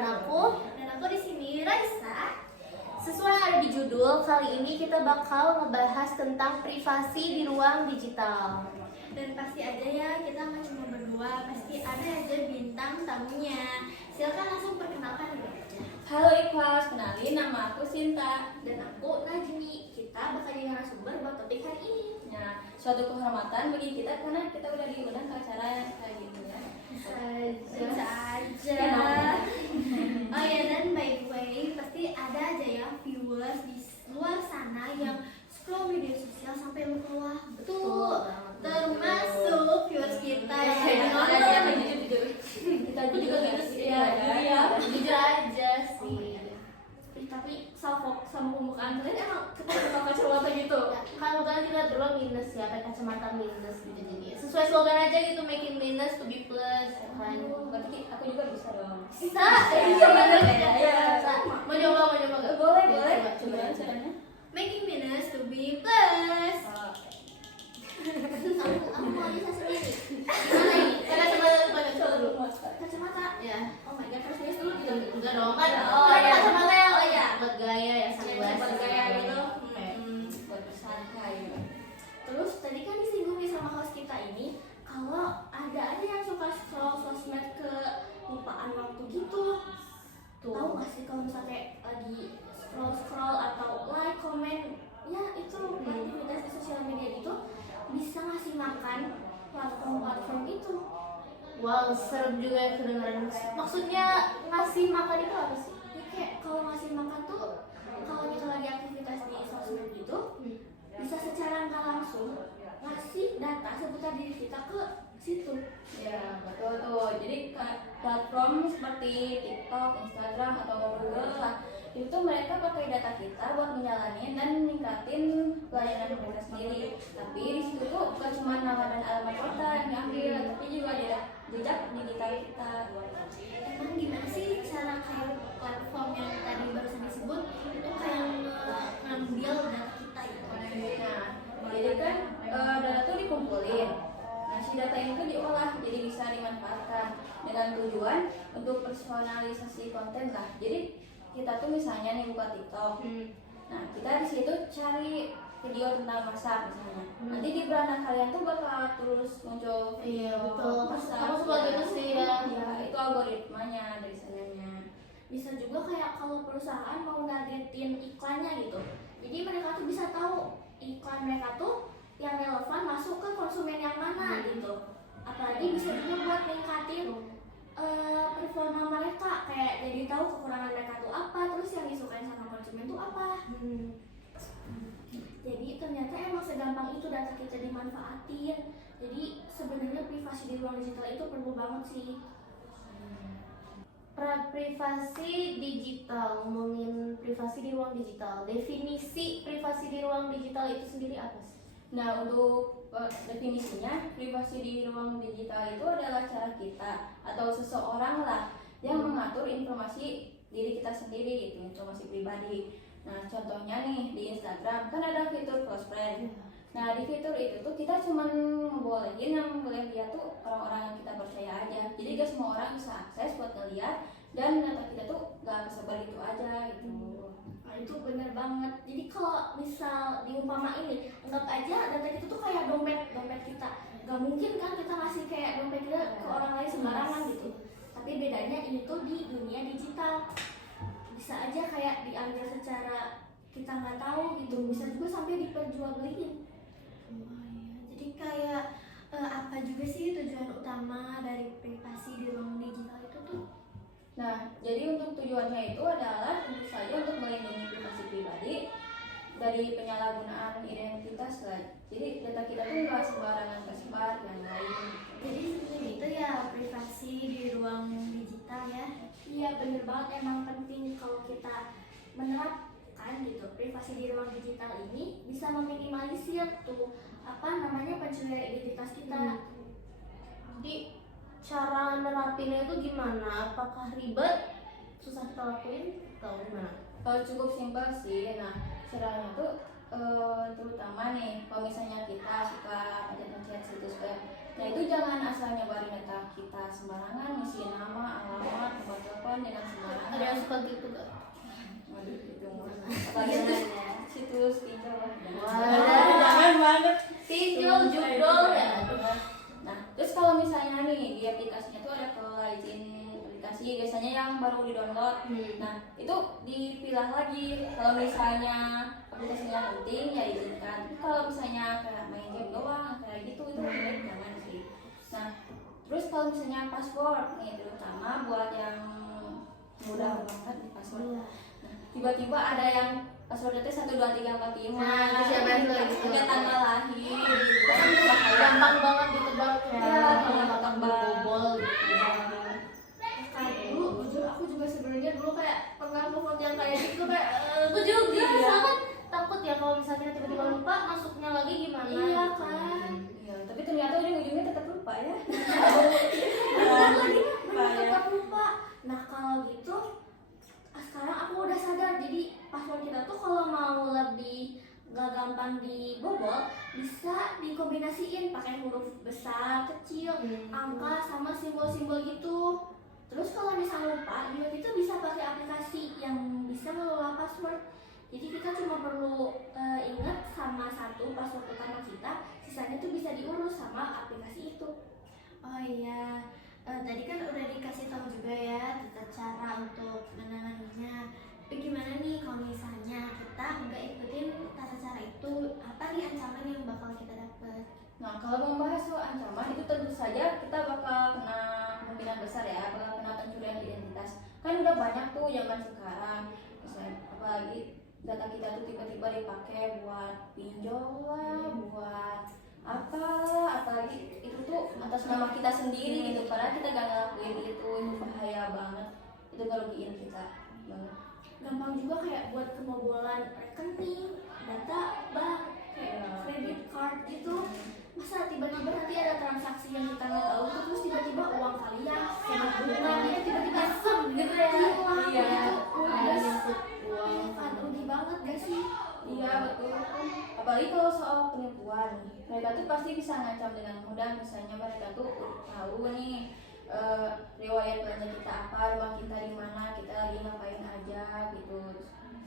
Dengan aku di sini Raisa. Sesuai yang ada di judul, kali ini kita bakal ngebahas tentang privasi di ruang digital. Dan pasti aja ya, kita nggak cuma berdua, pasti ada aja bintang tamunya. Silakan langsung perkenalkan diri aja. Halo Ikhlas, kenalin nama aku Sinta. Dan aku Najmi. Kita bakal jadi narasumber buat topik hari ini. Nah, suatu kehormatan bagi kita karena kita udah diundang ke acara kayak gitu ya. Bisa aja. Oh ya, dan by the way, pasti ada aja ya viewers di luar sana yang scroll media sosial sampai lupa wah. Betul. Termasuk viewers kita yang Kita juga nggak sih ya. Jujur aja sih. Tapi sama pembukaan kalian emang kita pakai kacamata gitu. Kalau kalian kita berdua minus ya, pakai kacamata minus gitu jadi. Sesuai slogan aja gitu, making minus to be plus. Kan? Berarti aku juga bisa dong. Bisa. Coba deh, ya. Mau nyoba nggak? Boleh. Coba caranya. making minus to be plus. Aku mau bisa sendiri. Gimana ini? Kacamata dulu. Kacamata. Ya. Oh my god, harus minus dulu gitu. Enggak dong kan? Oh, iya. Kacamata ya. Oh ya, buat gaya ya, sangat Buat gaya gitu. Buat bersantai. Terus tadi kan disinggung nih sama host kita ini, kalau ada aja yang suka scroll sosmed ke lupaan waktu gitu. Tuh. Tahu nggak sih kalau misalnya kayak lagi scroll atau like, comment, ya itu aktivitas di sosial media gitu bisa ngasih makan platform itu. Wow, serem juga ya kedengeran. Maksudnya ngasih makan itu apa sih? Ya kayak kalau ngasih makan tuh kalau kita lagi aktivitas di sosmed gitu bisa secara nggak langsung ngasih data seputar diri kita ke situ. Ya, betul tuh. Jadi platform seperti TikTok, Instagram, atau Google lah, itu mereka pakai data kita buat menjalani dan meningkatin pelayanan mereka sendiri. Tapi di situ tuh bukan cuma nama dan alamat kita yang diambil, tapi juga ada jejak digital kita. Emang gimana sih cara kayak platform yang tadi barusan disebut itu kayak ngambil data kita gitu? Nah, jadi kan data tuh dikumpulin. Nah, si data ini tuh diolah jadi bisa dimanfaatkan dengan tujuan untuk personalisasi konten lah. Jadi kita tuh misalnya nih buka TikTok. Nah, kita di situ cari video tentang masak misalnya. Nanti di beranda kalian tuh bakal terus muncul video Iya, betul. masak. Aku suka gitu sih ya. Ya, itu algoritmanya dari sananya. Bisa juga kayak kalau perusahaan mau nargetin iklannya gitu, jadi mereka tuh bisa tahu iklan mereka tuh yang relevan masuk ke konsumen yang mana gitu. Apalagi bisa juga buat ningkatin performa mereka, kayak jadi tahu kekurangan mereka tuh apa, terus yang disukain sama konsumen tuh apa. Jadi ternyata emang segampang itu data kita dimanfaatin. Jadi sebenarnya privasi di ruang digital itu perlu banget sih. Privasi digital, ngomongin privasi di ruang digital. Definisi privasi di ruang digital itu sendiri apa sih? Nah, untuk definisinya, privasi di ruang digital itu adalah cara kita atau seseorang lah yang mengatur informasi diri kita sendiri, itu informasi pribadi. Nah, contohnya nih di Instagram kan ada fitur close friend. Nah, di fitur itu tuh kita cuman ngebolehin yang boleh lihat tuh orang-orang yang kita percaya aja. Jadi gak semua orang bisa akses buat ngeliat, dan data kita tuh gak kesebar gitu aja gitu. Nah, itu bener banget. Jadi kalau misal diumpamain nih, anggap aja data kita tuh kayak dompet kita. Gak mungkin kan kita ngasih kayak dompet kita ke orang lain sembarangan gitu. Tapi bedanya ini tuh di dunia digital. Bisa aja kayak diambil secara kita nggak tahu gitu. Bisa juga sampai diperjualbeliin. Jadi kayak apa juga sih tujuan utama dari privasi di ruang digital itu tuh? Nah, jadi untuk tujuannya itu adalah tentu saja untuk melindungi privasi pribadi dari penyalahgunaan identitas lah. Jadi data kita tuh nggak sembarangan tersebar dan lain. Jadi seperti itu ya privasi di ruang digital ya. Iya bener banget, emang penting kalau kita menerapkan gitu privasi di ruang digital ini bisa meminimalisir tuh pencurian identitas kita. Jadi cara nerapinnya itu gimana? Apakah ribet? Susah kita lakuin? Atau gimana? Cukup simpel sih. Nah, caranya tuh terutama nih kalau misalnya kita suka ngechat situs web, nah itu jangan asal nyebarin data kita sembarangan, ngisi nama, alamat, nomor telepon dengan sembarangan. suka gitu gak? Waduh, itu apalagi situs pinjol. Jangan banget. Pinjol judol ya. Nah, terus kalau misalnya nih di aplikasinya tuh ada kalau izin aplikasi biasanya yang baru di-download. Nah, itu dipilah lagi. Kalau misalnya aplikasinya penting ya izinkan. Tapi kalau misalnya kayak main game doang kayak gitu itu lebih baik jangan sih. Nah, terus kalau misalnya password nih terutama buat yang mudah banget di password. Nah, tiba-tiba ada yang passwordnya itu 1 2 3 4 5. Nah, siapa itu gitu. Ada tanggal lahir gitu kan. Gampang banget ditebak ya. Iya, Gampang bobol gitu. Kayak dulu jujur aku juga sebenarnya dulu kayak pernah ngevote yang kayak gitu kayak Aku juga iya. sangat takut ya kalau misalnya tiba-tiba lupa masuknya lagi gimana. Iya kan. Iya, tapi ternyata ujung-ujungnya tetap lupa ya. Benar lagi tetap lupa. Nah kalau gitu sekarang aku udah sadar jadi password kita tuh kalau mau lebih gak gampang dibobol bisa dikombinasiin pakai huruf besar, kecil, angka sama simbol-simbol gitu. Terus kalau misalnya lupa juga itu bisa pakai aplikasi yang bisa mengelola password. Jadi kita cuma perlu ingat sama satu password utama kita, sisanya tuh bisa diurus sama aplikasi itu. Oh iya, tadi kan udah dikasih tahu juga ya tata cara untuk menanganinya. Tapi gimana nih kalau misalnya kita nggak ikutin tata cara itu, apa nih ancaman yang bakal kita dapat? Nah, kalau membahas soal ancaman itu tentu saja kita bakal kena kemungkinan besar ya, bakal kena pencurian identitas. Kan udah banyak tuh zaman sekarang, misalnya apalagi data kita tuh tiba-tiba dipakai buat pinjol lah, buat apalah, apalagi itu tuh atas nama kita sendiri gitu, karena kita gak ngelakuin itu bahaya banget, itu ngerugiin kita banget. Gampang juga kayak buat kebobolan rekening, data bank, kayak credit card gitu. Masa tiba-tiba nanti ada transaksi yang kita nggak tahu tuh, terus tiba-tiba uang kalian sama bunga itu tiba-tiba hilang gitu ya. gitu. Ada nyangkut uang. Iya kan, rugi banget gak sih? Iya betul. Apalagi kalau soal penipuan, mereka tuh pasti bisa ngancam dengan mudah. Misalnya mereka tuh tahu nih riwayat belanja kita apa, uang kita di mana, kita lagi ngapain aja gitu.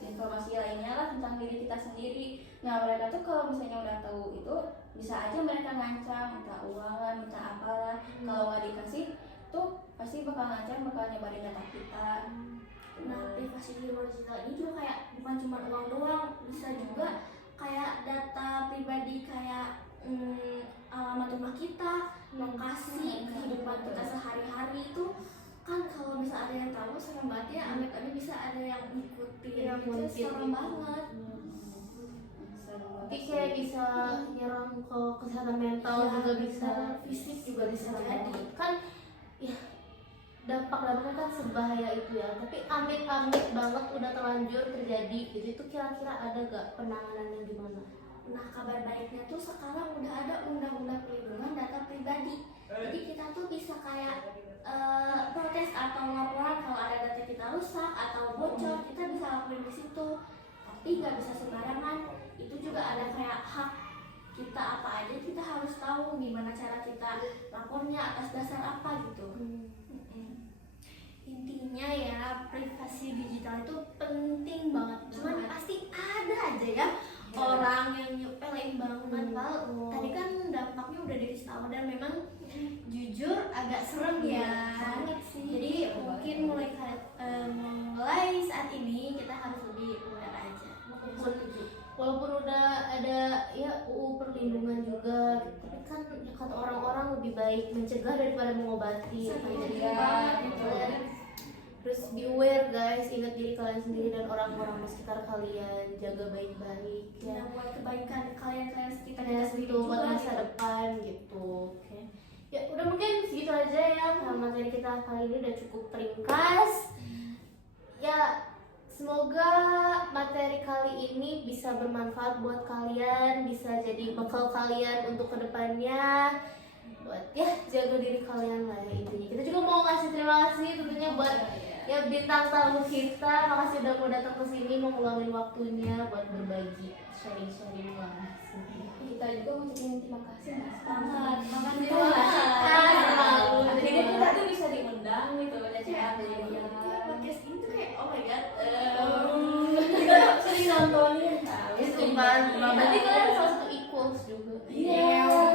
Informasi lainnya lah tentang diri kita sendiri. Nah mereka tuh kalau misalnya udah tahu itu bisa aja mereka ngancam, minta uang lah, minta apalah. Kalau nggak dikasih tuh pasti bakal ngancam, bakal nyebarin data kita. Nah, privasi di luar digital ini juga kayak bukan cuma uang doang, bisa juga kayak data pribadi kayak alamat rumah kita, lokasi, kehidupan kita sehari-hari itu kan kalau misalnya ada yang tahu serem banget ya, amit-amit bisa ada yang ngikutin Iya, gitu, ngikutin serem gitu. banget. Tapi kayak bisa nyerang ke kesehatan mental Iya, juga bisa, fisik juga bisa jadi. kan ya dampaknya kan sebahaya itu ya. Tapi amit-amit banget udah terlanjur terjadi gitu, itu kira-kira ada gak penanganannya gimana? Nah, kabar baiknya tuh sekarang udah ada undang-undang perlindungan data pribadi. Jadi kita tuh bisa kayak protes atau laporan kalau ada data kita rusak atau bocor, kita bisa lakuin di situ. Tapi nggak bisa sembarangan. Itu juga ada kayak hak kita apa aja, kita harus tahu gimana cara kita lapornya atas dasar apa gitu. Intinya ya privasi digital itu penting banget. Cuman pasti ada aja ya orang yang nyepelin banget. Tadi kan dampaknya udah dikasih tahu dan memang jujur agak serem ya. Banget sih. Jadi mungkin mulai saat ini kita harus lebih aware aja. Walaupun udah ada ya UU perlindungan juga, tapi kan kata orang-orang lebih baik mencegah daripada mengobati. Iya, gitu ya. Terus be aware guys, ingat diri kalian sendiri dan orang-orang di sekitar kalian, jaga baik-baik ya. Yang buat kebaikan kalian sekitar Kita kita sendiri itu buat juga masa gitu. depan gitu. Oke. Ya udah mungkin segitu aja ya, materi kita kali ini udah cukup ringkas. Ya semoga materi kali ini bisa bermanfaat buat kalian, bisa jadi bekal kalian untuk kedepannya. Buat ya jaga diri kalian lah ya intinya. Kita juga mau ngasih terima kasih tentunya buat ya bintang tamu kita. Makasih udah mau datang ke sini, mau ngeluangin waktunya buat berbagi, sharing-sharing lah. Kita juga ngucapin terima kasih mas. Banget. Makasih Terima banget. kasih. Jadi kita tuh bisa diundang gitu, ada cara Podcast ini tuh kayak oh my ditontonin kali. Itu kan berarti kalian salah satu equals juga. Iya.